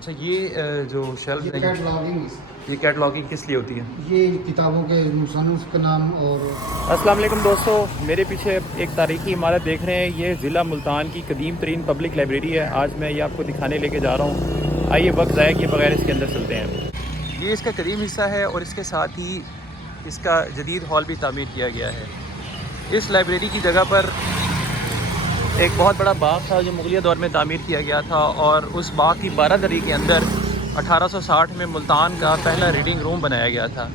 اچھا یہ جو شیلف یہ کیٹلاگنگ یہ کیٹلاگنگ کس لیے ہوتی ہے؟ یہ کتابوں کے مصنف کا نام. اور السلام علیکم دوستو، میرے پیچھے ایک تاریخی عمارت دیکھ رہے ہیں. یہ ضلع ملتان کی قدیم ترین پبلک لائبریری ہے. آج میں یہ آپ کو دکھانے لے کے جا رہا ہوں. آئیے وقت ضائع کیے بغیر اس کے اندر چلتے ہیں. یہ اس کا قدیم حصہ ہے اور اس کے ساتھ ہی اس کا جدید ہال بھی تعمیر کیا گیا ہے. اس لائبریری کی جگہ پر ایک بہت بڑا باغ تھا جو مغلیہ دور میں تعمیر کیا گیا تھا، اور اس باغ کی بارہ دری کے اندر 1860 میں ملتان کا پہلا ریڈنگ روم بنایا گیا تھا.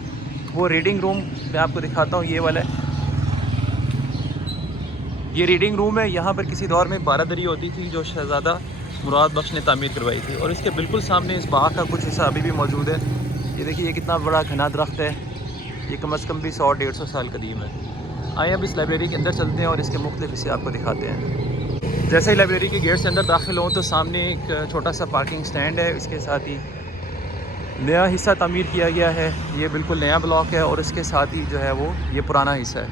وہ ریڈنگ روم میں آپ کو دکھاتا ہوں، یہ والا ہے. یہ ریڈنگ روم ہے. یہاں پر کسی دور میں بارہ دری ہوتی تھی جو شہزادہ مراد بخش نے تعمیر کروائی تھی، اور اس کے بالکل سامنے اس باغ کا کچھ حصہ ابھی بھی موجود ہے. یہ دیکھیے یہ کتنا بڑا گھنا درخت ہے. یہ کم از کم بھی 100-150 سال قدیم ہے. آئیں اب اس لائبریری کے اندر چلتے ہیں اور اس کے مختلف حصے آپ کو دکھاتے ہیں. جیسے ہی لائبریری کے گیٹ سے اندر داخل ہوں تو سامنے ایک چھوٹا سا پارکنگ سٹینڈ ہے. اس کے ساتھ ہی نیا حصہ تعمیر کیا گیا ہے. یہ بالکل نیا بلاک ہے، اور اس کے ساتھ ہی جو ہے وہ یہ پرانا حصہ ہے.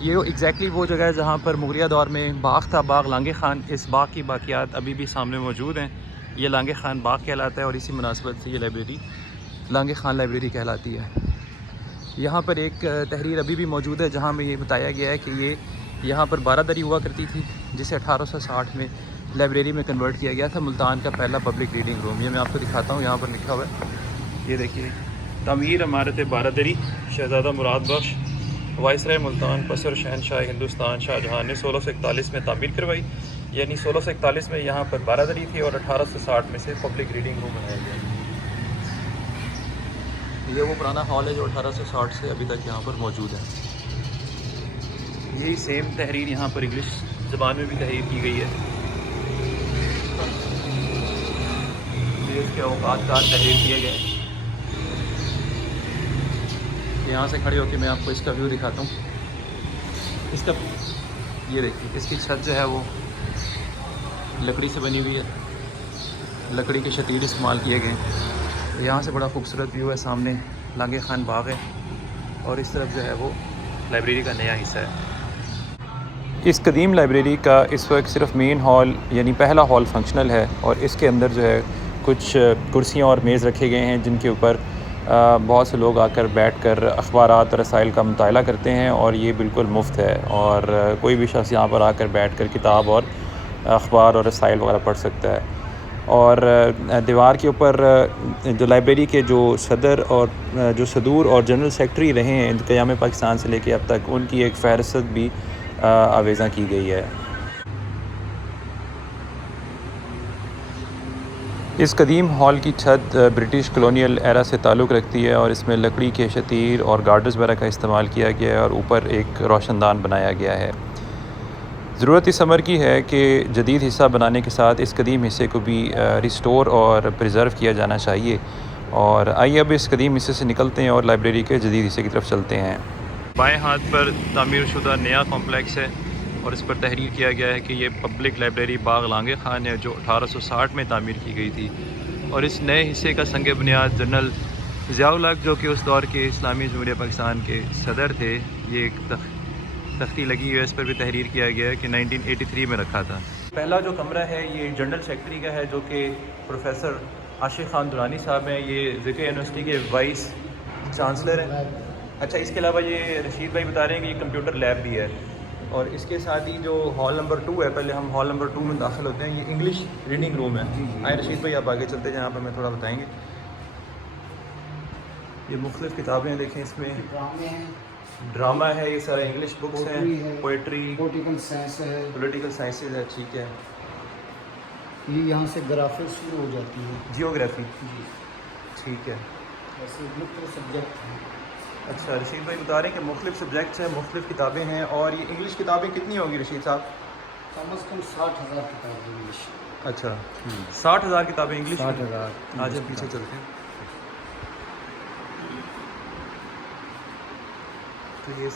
یہ ایگزیکٹلی وہ جگہ ہے جہاں پر مغلیہ دور میں باغ تھا، باغ لانگے خان. اس باغ کی باقیات ابھی بھی سامنے موجود ہیں. یہ لانگے خان باغ کہلاتا ہے، اور اسی مناسبت سے یہ لائبریری لانگے خان لائبریری کہلاتی ہے. یہاں پر ایک تحریر ابھی بھی موجود ہے جہاں میں یہ بتایا گیا ہے کہ یہاں پر بارہ دری ہوا کرتی تھی، جسے 1860 میں لائبریری میں کنورٹ کیا گیا تھا. ملتان کا پہلا پبلک ریڈنگ روم. یہ میں آپ کو دکھاتا ہوں، یہاں پر لکھا ہوا ہے. یہ دیکھیے، تعمیر عمارت بارہ دری، شہزادہ مراد بخش وائسرائے ملتان پسر شہنشاہ ہندوستان شاہ جہاں نے 1641 میں تعمیر کروائی. یعنی 1641 میں یہاں پر بارہ دری تھی، اور 1860 میں سے پبلک ریڈنگ روم بنایا گیا. یہ وہ پرانا ہال ہے جو 1860 سے ابھی تک یہاں پر موجود ہے. یہی سیم تحریر یہاں پر انگلش زبان میں بھی تحریر کی گئی ہے. یہ اس کے اوقات کار تحریر کیے گئے. یہاں سے کھڑے ہو کے میں آپ کو اس کا ویو دکھاتا ہوں. اس کا یہ دیکھیے، اس کی چھت جو ہے وہ لکڑی سے بنی ہوئی ہے. لکڑی کے شتیر استعمال کیے گئے ہیں. یہاں سے بڑا خوبصورت ویو ہے. سامنے لانگے خان باغ ہے، اور اس طرف جو ہے وہ لائبریری کا نیا حصہ ہے. اس قدیم لائبریری کا اس وقت صرف مین ہال یعنی پہلا ہال فنکشنل ہے، اور اس کے اندر جو ہے کچھ کرسیاں اور میز رکھے گئے ہیں جن کے اوپر بہت سے لوگ آ کر بیٹھ کر اخبارات اور رسائل کا مطالعہ کرتے ہیں. اور یہ بالکل مفت ہے، اور کوئی بھی شخص یہاں پر آ کر بیٹھ کر کتاب اور اخبار اور رسائل وغیرہ پڑھ سکتا ہے. اور دیوار کے اوپر جو لائبریری کے جو صدر اور جو صدور اور جنرل سیکرٹری رہے ہیں قیام پاکستان سے لے کے اب تک، ان کی ایک فہرست بھی آویزاں کی گئی ہے. اس قدیم ہال کی چھت برٹش کلونیل ایرا سے تعلق رکھتی ہے، اور اس میں لکڑی کے شتیر اور گارڈرز وغیرہ کا استعمال کیا گیا ہے، اور اوپر ایک روشن دان بنایا گیا ہے. ضرورت اس امر کی ہے کہ جدید حصہ بنانے کے ساتھ اس قدیم حصے کو بھی ریسٹور اور پریزرو کیا جانا چاہیے. اور آئیے اب اس قدیم حصے سے نکلتے ہیں اور لائبریری کے جدید حصے کی طرف چلتے ہیں. بائیں ہاتھ پر تعمیر شدہ نیا کمپلیکس ہے، اور اس پر تحریر کیا گیا ہے کہ یہ پبلک لائبریری باغ لانگے خان ہے جو 1860 میں تعمیر کی گئی تھی. اور اس نئے حصے کا سنگ بنیاد جنرل ضیاء الحق جو کہ اس دور کے اسلامی جمہوریہ پاکستان کے صدر تھے، یہ ایک تختی لگی ہے، اس پر بھی تحریر کیا گیا ہے کہ 1983 میں رکھا تھا. پہلا جو کمرہ ہے یہ جنرل سیکرٹری کا ہے، جو کہ پروفیسر عاشق خان درانی صاحب ہیں. یہ ذکر یونیورسٹی کے وائس چانسلر ہیں. اچھا، اس کے علاوہ یہ رشید بھائی بتا رہے ہیں کہ یہ کمپیوٹر لیب بھی ہے. اور اس کے ساتھ ہی جو ہال نمبر 2 ہے، پہلے ہم ہال نمبر 2 میں داخل ہوتے ہیں. یہ انگلش ریڈنگ روم ہے. آئیں رشید بھائی آپ آگے چلتے ہیں، جہاں پر میں تھوڑا بتائیں گے. یہ مختلف کتابیں دیکھیں، اس میں ڈرامہ ہے، یہ سارا انگلش بکس ہیں، پوئٹری، پولیٹیکل سائنس ہے، پولیٹیکل سائنسز ہے. ٹھیک ہے. یہ یہاں سے گرافکس شروع ہو جاتی ہے. جیوگرافی. جی، ٹھیک ہے. ایسے مختلف سبجیکٹ ہیں. اچھا، رشید بھائی بتا رہے ہیں کہ مختلف سبجیکٹس ہیں، مختلف کتابیں ہیں. اور یہ انگلش کتابیں کتنی ہوں گی رشید صاحب؟ کم از کم 60,000 کتابیں انگلش. اچھا، 60,000 کتابیں انگلش. 60,000. آج ہم پیچھے چلتے ہیں. تو یہ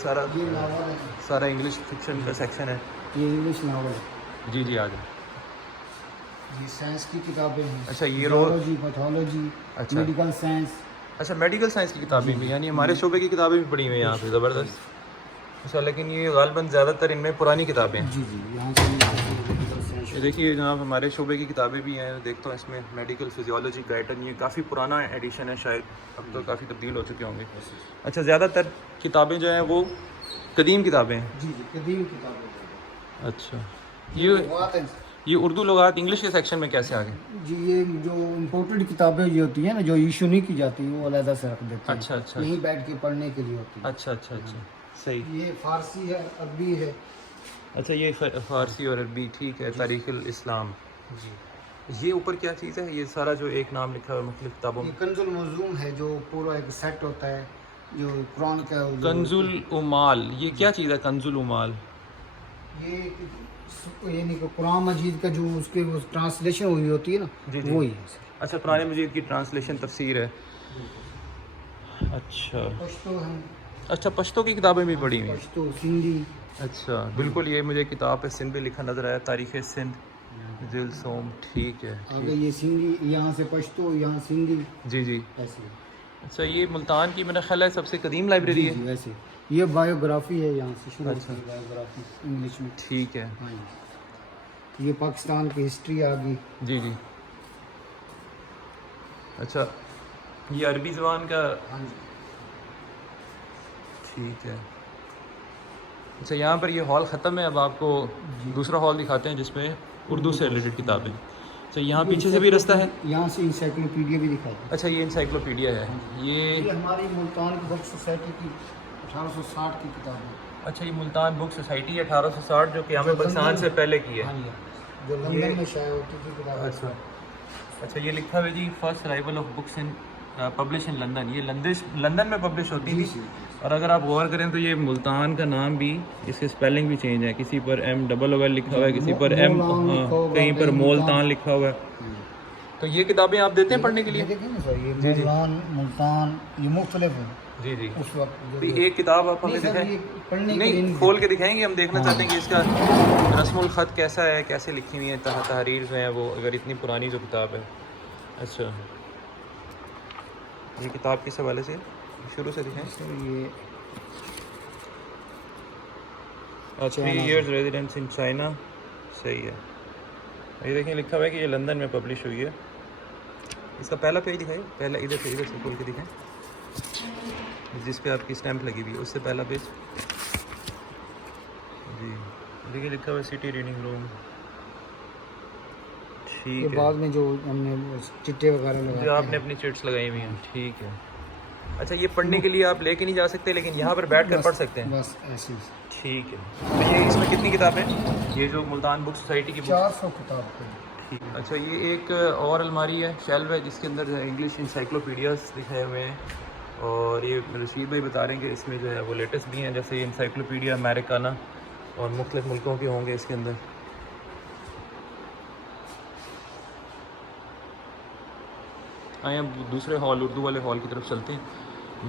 ناول ہے، سارا انگلش فکشن کا سیکشن ہے. یہ انگلش ناول ہے. جی جی، آ جائیں. یہ سائنس کی کتابیں ہیں. اچھا، یہ زیولوجی، پیتھولوجی، اچھا میڈیکل سائنس. اچھا، میڈیکل سائنس کی کتابیں بھی، یعنی ہمارے شعبے کی کتابیں بھی پڑھی ہوئی ہیں یہاں پہ. زبردست. اچھا، لیکن یہ غالباً زیادہ تر ان میں پرانی کتابیں ہیں. جی جی، یہاں سے میڈیکل سائنس یہ دیکھیے جناب ہمارے شعبے کی کتابیں بھی ہیں، دیکھتا ہوں اس میں میڈیکل فزیولوجی گائیڈن، یہ کافی پرانا ایڈیشن ہے شاید، اب تو کافی تبدیل ہو چکے ہوں گے. اچھا زیادہ تر کتابیں جو ہیں وہ قدیم کتابیں ہیں. جی قدیم کتابیں. اچھا یہ اردو لغات انگلش کے سیکشن میں کیسے آ گئے؟ جی یہ جو امپورٹڈ کتابیں جو ہوتی ہیں نا، جو ایشو نہیں کی جاتی وہ علیحدہ سے رکھ دیتے ہیں. اچھا اچھا یہیں بیٹھ کے پڑھنے کے لیے ہوتی ہے. اچھا اچھا اچھا صحیح. یہ فارسی ہے، عربی ہے. اچھا یہ فارسی اور عربی، ٹھیک ہے. تاریخ الاسلام. جی یہ اوپر کیا چیز ہے؟ یہ سارا جو ایک نام لکھا ہے مختلف کتابوں میں. یہ کنز الموضوع ہے، جو پورا ایک سیٹ ہوتا ہے جو قرآن کا. کنز الامال، یہ کیا چیز ہے کنز الامال؟ یہ یعنی کہ قرآن مجید کا جو اس کے ٹرانسلیشن ہوئی ہوتی ہے نا، جی جی. وہی ہے. اچھا قرآن مجید کی ٹرانسلیشن تفسیر ہے. اچھا پشتو ہیں. اچھا پشتو کی کتابیں بھی پڑھی ہوئی ہیں. پشتو، سندھی. اچھا بالکل، یہ مجھے کتاب پہ سندھ بھی لکھا نظر آیا، تاریخ سندھ ذیل سوم. ٹھیک ہے آگے یہ سندھی، یہاں سے پشتو، یہاں سندھی. جی جی. ایسے. اچھا یہ ملتان کی میرا خیال ہے سب سے قدیم لائبریری ہے. جی ویسے یہ بایوگرافی ہے، یہاں سے شروع ہوتی ہے بایوگرافی انگلش میں. ٹھیک ہے. ہاں جی. یہ پاکستان کی ہسٹری آ گئی. جی جی. اچھا یہ عربی زبان کا. ہاں جی. ٹھیک ہے. اچھا یہاں پر یہ ہال ختم ہے، اب آپ کو دوسرا ہال دکھاتے ہیں جس میں اردو سے ریلیٹڈ کتابیں. اچھا یہاں پیچھے سے بھی رستہ ہے. یہاں سے انسائکلوپیڈیا بھی دکھاتے ہیں. اچھا یہ انسائکلوپیڈیا ہے. یہ ہماری ملتان کی بک سوسائٹی کی 1860 کی کتاب ہے. اچھا یہ ملتان بک سوسائٹی ہے 1860 جو قیام پاکستان سے پہلے کی ہے. ہاں جی. جو لندن میں شائع ہوتی تھی کتاب. اچھا اچھا یہ لکھا ہوا جی first arrival of books in publish in London. یہ لندن میں پبلش ہوتی تھی. اور اگر آپ غور کریں تو یہ ملتان کا نام بھی، اس کے سپیلنگ بھی چینج ہے، کسی پر MOOL لکھا ہوا ہے، کسی پر کہیں پر مولتان لکھا ہوا ہے. تو یہ کتابیں آپ دیتے ہیں پڑھنے کے لیے؟ دیکھیں نا سر، یہ ملتان یہ مختلف ہیں. جی جی. اس وقت ایک کتاب آپ ہمیں دکھائیں. نہیں کھول کے دکھائیں گے، ہم دیکھنا چاہتے ہیں کہ اس کا رسم الخط کیسا ہے، کیسے لکھی ہوئی ہیں تحریر جو ہیں وہ، اگر اتنی پرانی جو کتاب ہے. اچھا یہ کتاب کس حوالے سے شروع سے دکھائیں. یہ 3 years residence in China. صحیح ہے. یہ دیکھیں لکھا ہوا ہے کہ یہ لندن میں پبلش ہوئی ہے. اس کا پہلا پیج دکھائیں، پہلا ادھر سے کھول کے دکھائیں جس پہ آپ کی اسٹیمپ لگی ہوئی ہے، اس سے پہلا پیج. جی دیکھیے لکھا ہوا ہے سٹی ریڈنگ روم. ٹھیک ہے. بعد میں جو ہم نے چٹے وغیرہ لگائے جو آپ نے اپنی چٹس لگائی ہوئی ہیں. ٹھیک ہے. اچھا یہ پڑھنے کے لیے آپ لے کے نہیں جا سکتے، لیکن یہاں پر بیٹھ کر پڑھ سکتے ہیں. بس ایسے ہی. ٹھیک ہے. تو یہ اس میں کتنی کتابیں؟ یہ جو ملتان بک سوسائٹی کی 400 کتاب. ٹھیک ہے. اچھا یہ ایک اور الماری ہے، شیلف ہے، جس کے اندر انگلش انسائکلوپیڈیاز دکھائے ہوئے ہیں. اور یہ رشید بھائی بتا رہے ہیں کہ اس میں جو ہے وہ لیٹسٹ بھی ہیں، جیسے یہ انسائکلوپیڈیا امیریکانا اور مختلف ملکوں کے ہوں گے اس کے اندر. آئیں اب دوسرے ہال، اردو والے ہال کی طرف چلتے ہیں.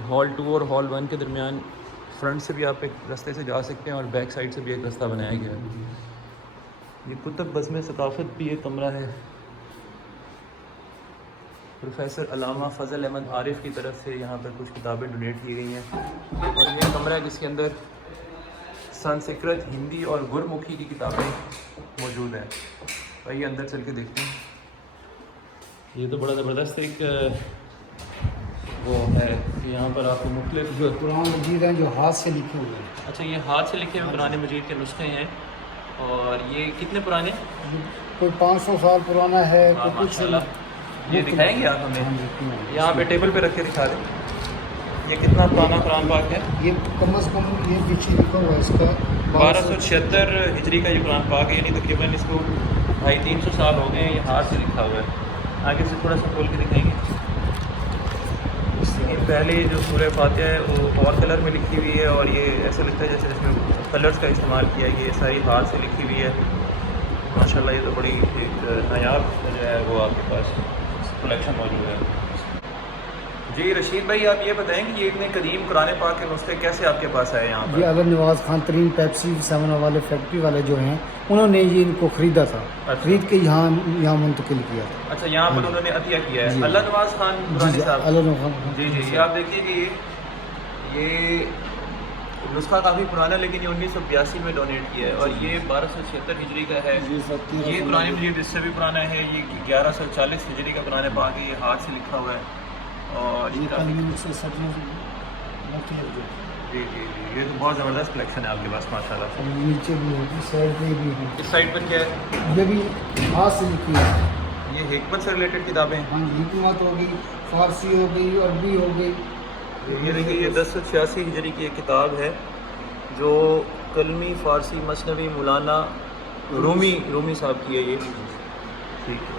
ہال 2 اور ہال 1 کے درمیان فرنٹ سے بھی آپ ایک رستے سے جا سکتے ہیں اور بیک سائڈ سے بھی ایک رستہ بنایا گیا ہے. یہ کتب بزم ثقافت بھی ایک کمرہ ہے، پروفیسر علامہ فضل احمد عارف کی طرف سے یہاں پر کچھ کتابیں ڈونیٹ کی گئی ہیں. اور یہ کمرہ ہے جس کے اندر سنسکرت، ہندی اور گرمکھی کی کتابیں موجود ہیں. آئیے اندر چل کے دیکھتے ہیں. یہ تو بڑا زبردست ایک وہ ہے کہ یہاں پر آپ کو مختلف قرآن مجید ہیں جو ہاتھ سے لکھے ہوئے ہیں. اچھا یہ ہاتھ سے لکھے ہوئے قرآن مجید کے نسخے ہیں. اور یہ کتنے پرانے؟ کوئی 500 سال پرانا ہے، کوئی کچھ. ماشاء اللہ. یہ دکھائیں گے آپ ہمیں؟ یہاں پہ ٹیبل پہ رکھ کے دکھا دیں. یہ کتنا پرانا قرآن پاک ہے؟ یہ کم از کم یہ پیچھے لکھا ہوا ہے اس کا 1276 ہجری کا یہ قرآن پاک ہے، یعنی تقریباً اس کو 250-300 سال ہو گئے ہیں. یہ ہاتھ سے لکھا ہوا ہے. آگے سے تھوڑا سا کھول کے دکھائیں گے. یہ پہلے جو سورہ فاتحہ ہے وہ اور کلر میں لکھی ہوئی ہے، اور یہ ایسا لگتا ہے جیسے اس میں کلرز کا استعمال کیا ہے. یہ ساری ہاتھ سے لکھی ہوئی ہے. ماشاءاللہ یہ تو بڑی ایک نایاب جو ہے وہ آپ کے پاس کلیکشن موجود ہے. جی رشید بھائی آپ یہ بتائیں کہ یہ اتنے قدیم قرآن پاک کے نسخے کیسے آپ کے پاس آئے یہاں پر؟ یہ اگر نواز خان ترین پیپسی 7 والے فیکٹری والے جو ہیں انہوں نے یہ ان کو خریدا تھا. خرید کے یہاں منتقل کیا تھا. اچھا یہاں پر انہوں نے عطیہ کیا ہے. اللہ نواز خان جی صاحب. اللہ نواز خان. جی جی. یہ آپ دیکھیے کہ یہ نسخہ کافی پرانا ہے لیکن یہ 1982 میں ڈونیٹ کیا ہے اور یہ 1276 ہجری کا ہے. یہ قرآن مجید اس سے بھی پرانا ہے, یہ 1140 ہجری کا قرآن پاک ہے, یہ ہاتھ سے لکھا ہوا ہے اور یہ جی جی جی یہ تو بہت زبردست کلیکشن ہے آپ کے پاس ماشاء اللہ. نیچے بھی ہوگی, سائڈ پہ بھی ہے. اس سائڈ پر کیا ہے؟ یہ بھی ہاتھ سے لکھی ہے. یہ حکمت سے ریلیٹڈ کتابیں. ہاں جی, حکمت ہو گئی, فارسی ہو گئی, عربی ہو گئی. یہ دیکھیے یہ 1086 ہجری کی ایک کتاب ہے جو کلمی فارسی مثنوی مولانا رومی صاحب کی ہے یہ. ٹھیک ہے.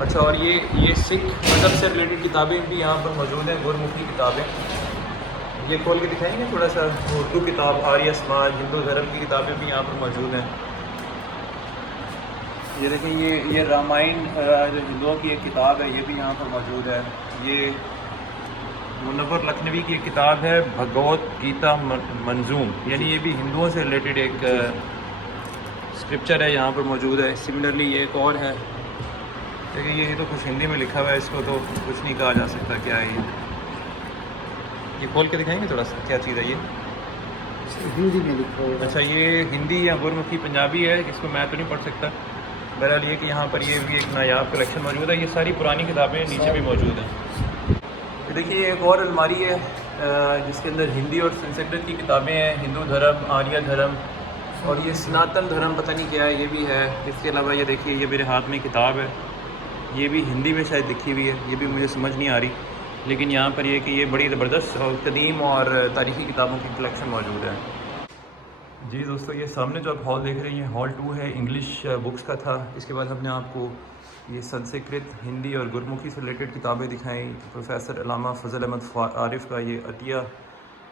اچھا, اور یہ سکھ مذہب سے ریلیٹڈ کتابیں بھی یہاں پر موجود ہیں, گرمکھی کتابیں. یہ کھول کے دکھائیں گے تھوڑا سا. اردو کتاب, آریہ سماج, ہندو دھرم کی کتابیں بھی یہاں پر موجود ہیں. یہ دیکھیں یہ رامائن جو ہندوؤں کی ایک کتاب ہے یہ بھی یہاں پر موجود ہے. یہ منور لکھنوی کی ایک کتاب ہے بھگوت گیتا منظوم, یعنی یہ بھی ہندوؤں سے ریلیٹڈ ایک اسکرپچر ہے یہاں پر موجود ہے. سملرلی یہ ایک اور ہے, لیکن یہ تو کچھ ہندی میں لکھا ہوا ہے, اس کو تو کچھ نہیں کہا جا سکتا کیا ہے یہ کھول کے دکھائیں گے تھوڑا سا کیا چیز ہے یہ؟ ہندی میں لکھا ہوا. اچھا, یہ ہندی یا گرمکھی پنجابی ہے, اس کو میں تو نہیں پڑھ سکتا. بہرحال یہ کہ یہاں پر یہ بھی ایک نایاب کلیکشن موجود ہے. یہ ساری پرانی کتابیں نیچے بھی موجود ہیں. یہ دیکھیے یہ ایک اور الماری ہے جس کے اندر ہندی اور سنسکرت کی کتابیں ہیں, ہندو دھرم, آریہ دھرم, اور یہ سناتن دھرم پتہ نہیں کیا ہے یہ بھی ہے. اس کے علاوہ یہ دیکھیے یہ میرے ہاتھ میں کتاب ہے, یہ بھی ہندی میں شاید لکھی ہوئی ہے, یہ بھی مجھے سمجھ نہیں آ رہی, لیکن یہاں پر یہ کہ یہ بڑی زبردست اور قدیم اور تاریخی کتابوں کی کلیکشن موجود ہے. جی دوستو, یہ سامنے جو آپ ہال دیکھ رہے ہیں یہ ہال 2 ہے, انگلش بکس کا تھا. اس کے بعد ہم نے آپ کو یہ سنسکرت, ہندی اور گرمکھی سے ریلیٹڈ کتابیں دکھائیں. پروفیسر علامہ فضل احمد عارف کا یہ عطیہ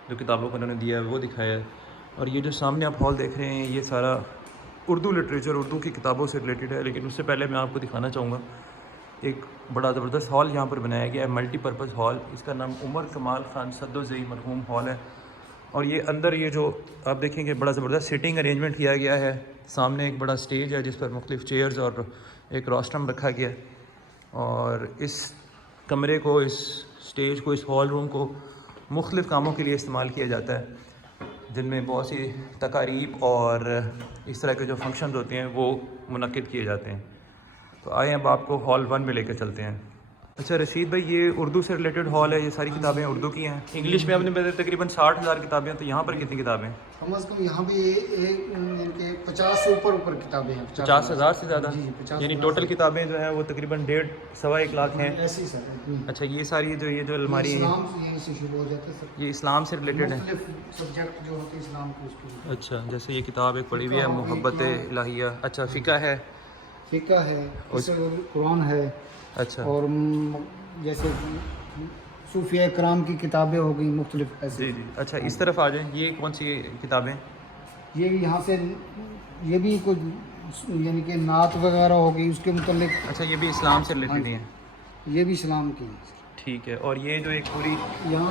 جو کتابوں کو انہوں نے دیا ہے وہ دکھایا ہے. اور یہ جو سامنے آپ ہال دیکھ رہے ہیں یہ سارا اردو لٹریچر, اردو کی کتابوں سے ریلیٹڈ ہے. لیکن اس سے پہلے میں آپ کو دکھانا چاہوں گا ایک بڑا زبردست ہال یہاں پر بنایا گیا ہے, ملٹی پرپز ہال. اس کا نام عمر کمال خان سدوزئی مرحوم ہال ہے. اور یہ اندر یہ جو آپ دیکھیں کہ بڑا زبردست سیٹنگ ارینجمنٹ کیا گیا ہے. سامنے ایک بڑا سٹیج ہے جس پر مختلف چیئرز اور ایک روسٹرم رکھا گیا ہے. اور اس کمرے کو, اس سٹیج کو, اس ہال روم کو مختلف کاموں کے لیے استعمال کیا جاتا ہے, جن میں بہت سی تقاریب اور اس طرح کے جو فنکشنز ہوتے ہیں وہ منعقد کیے جاتے ہیں. تو آئیں اب آپ کو ہال 1 میں لے کے چلتے ہیں. اچھا رشید بھائی, یہ اردو سے ریلیٹڈ ہال ہے, یہ ساری کتابیں اردو کی ہیں. انگلش میں آپ نے بتایا تقریباً 60,000 کتابیں ہیں, تو یہاں پر کتنی کتابیں ہیں؟ کم از کم یہاں بھی 50 سے اوپر کتابیں ہیں. 50,000 سے زیادہ, جی, 50,000 یعنی ٹوٹل کتابیں جو ہیں وہ تقریباً 1.5-1.25 لاکھ ہیں. ایسی سر. اچھا, یہ ساری جو الماری ہے یہیں سے شروع ہو جاتے سر. یہ اسلام سے ریلیٹڈ ہے. مختلف سبجیکٹ جو ہوتے ہیں اسلام کے, اس کے. اچھا, جیسے یہ کتاب ایک پڑھی ہوئی ہے محبت الہیہ. اچھا, فقہ ہے. فقہ ہے, قرآن ہے. اچھا, اور جیسے صوفیہ کرام کی کتابیں ہو گئی مختلف ایسے. جی جی. اچھا, اس طرف آ جائیں. یہ کون سی کتابیں؟ یہ یہاں سے یہ بھی کچھ یعنی کہ نعت وغیرہ ہو گئی اس کے متعلق. اچھا, یہ بھی اسلام سے ریلیٹڈ ہیں. یہ بھی اسلام کی ہے. ٹھیک ہے. اور یہ جو ایک پوری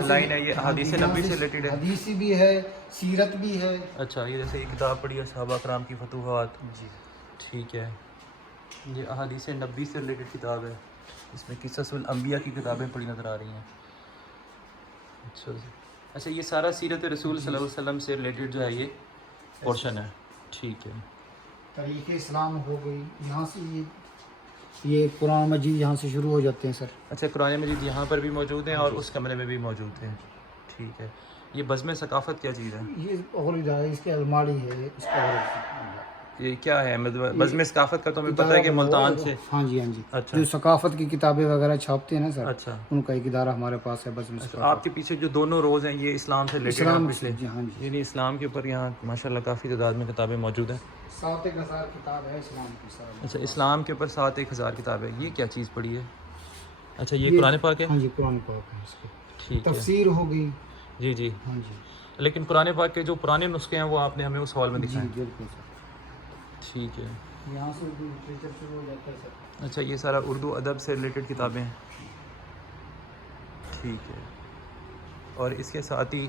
لائن ہے یہ حدیث نبی سے ریلیٹڈ ہے. حدیثی بھی ہے, سیرت بھی ہے. اچھا, یہ جیسے یہ کتاب پڑھی ہے صحابہ کرام کی فتوحات. جی ٹھیک ہے. یہ احادیث نبی سے ریلیٹڈ کتاب ہے, اس میں قصص الانبیاء کی کتابیں پڑھی نظر آ رہی ہیں. اچھا اچھا, یہ سارا سیرت رسول صلی اللہ علیہ وسلم سے ریلیٹڈ جو ہے یہ پورشن ہے. ٹھیک ہے. تاریخ اسلام ہو گئی. یہاں سے یہ قرآن مجید یہاں سے شروع ہو جاتے ہیں سر. اچھا, قرآن مجید یہاں پر بھی موجود ہیں اور اس کمرے میں بھی موجود ہیں. ٹھیک ہے. یہ بزم ثقافت کیا چیز ہے؟ یہ اور ادارہ, اس کی الماری ہے, اس کا یہ کیا ہے؟ بزم ثقافت کا تو ہمیں پتہ ہے کہ ملتان سے. ہاں جی, ہاں جی. اچھا, جو ثقافت کی کتابیں وغیرہ چھاپتے ہیں نا سر, اچھا, ان کا ایک ادارہ ہمارے پاس ہے بزم ثقافت. آپ کے پیچھے جو دونوں روز ہیں یہ اسلام سے ریلیٹڈ ہیں پچھلے؟ جی ہاں جی. یعنی اسلام کے اوپر یہاں ماشاءاللہ کافی تعداد میں کتابیں موجود ہیں. 7,000 کتاب ہے اسلام کی سر. اچھا, اسلام کے اوپر 7,000 کتاب ہے. یہ کیا چیز پڑھی ہے؟ اچھا, یہ قرآن پاک ہے. ہاں جی, قرآن پاک ہے. اس کی ٹھیک ہے. تفسیر ہو گئی. جی جی. ہاں جی. لیکن قرآن پاک کے جو پرانے نسخے ہیں وہ آپ نے ہمیں اس ہال میں دکھائے. جی بالکل سر. ٹھیک ہے. یہاں سے لٹریچر شروع ہو جاتا ہے سر. اچھا, یہ سارا اردو ادب سے ریلیٹڈ کتابیں ہیں. ٹھیک ہے. اور اس کے ساتھ ہی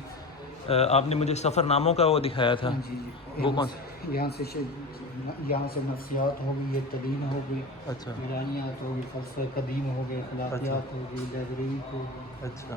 آپ نے مجھے سفر ناموں کا وہ دکھایا تھا. جی جی. وہ کون؟ یہاں سے نفسیات ہو گئی, یہ تدین ہو گئی. اچھا, ہو گئی, فلسفہ قدیم ہو گئے, اخلاقیات ہو گئی, لائبریری کو. اچھا.